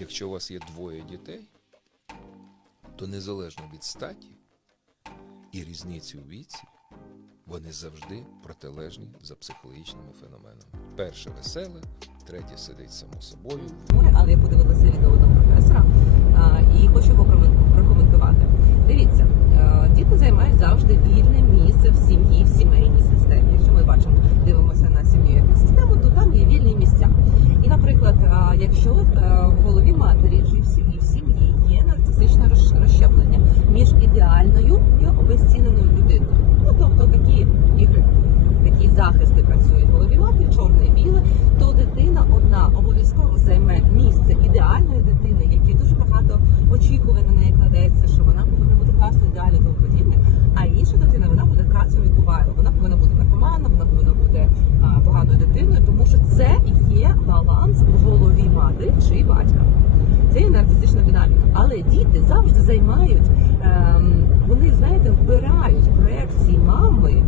якщо у вас є двоє дітей, то незалежно від статі і різниці у віці, вони завжди протилежні за психологічними феноменами. Перше веселе, третє сидить само собою. але я подивилася відео одного професора а, і хочу прокоментувати. Дивіться, е, діти займають завжди вільне місце в сім'ї, в сімейній системі. Якщо ми бачимо, дивимося на сім'ю як на систему, то там є вільні місця. І, наприклад, а, якщо е, в голові матері чи в сім'ї є нарцисичне роз- розщеплення між ідеальною і обезціненою людиною, ну тобто такі ігри такі захисти працюють голові матері, чорне і біле, то дитина одна обов'язково займе місце ідеальної дитини, якій дуже багато очікувань на неї кладеться, що вона повинна бути класною далі тому подібне. А інша дитина вона буде кацю відбуває. Вона повинна бути наркоманом, вона повинна бути а, поганою дитиною, тому що це є баланс в голові матері чи батька. Це є нарцисична динаміка. Діти завжди займають, ем, вони знаєте, вбирають проекції мами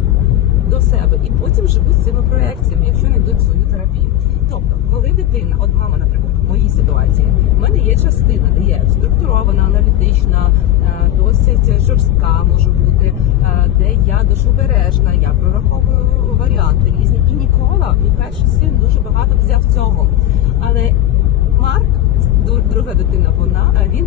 до себе і потім живуть з цими проекціями, якщо не йдуть свою терапію. Тобто, коли дитина, от мама, наприклад, в моїй ситуації, в мене є частина, де є структурована, аналітична, е, досить жорстка може бути, е, де я душобережна, я прораховую варіанти різні. І Нікола, мій перший син, дуже багато взяв цього. Але Марк, друга дитина, вона е, він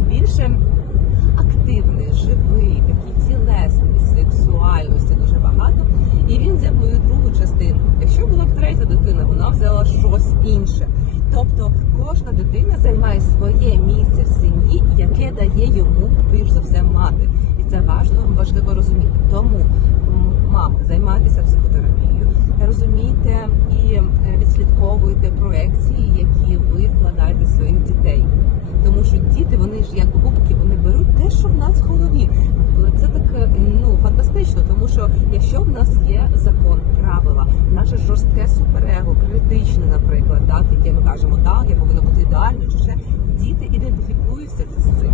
інше. Тобто кожна дитина займає своє місце в сім'ї, яке дає йому більш за все мати. І це важливо, важливо розуміти. Тому м, мами, займайтеся психотерапією, розумійте і відслідковуйте проекції, які ви вкладаєте своїх дітей. Тому що діти, вони ж як губки, вони беруть те, що в нас в голові. Це так е, ну фантастично, тому що якщо в нас є закон, правила, наше жорстке суперего, критичне, наприклад, так, яке ми кажемо, так, я повинна бути ідеальною, чи ще діти ідентифікуються з цим.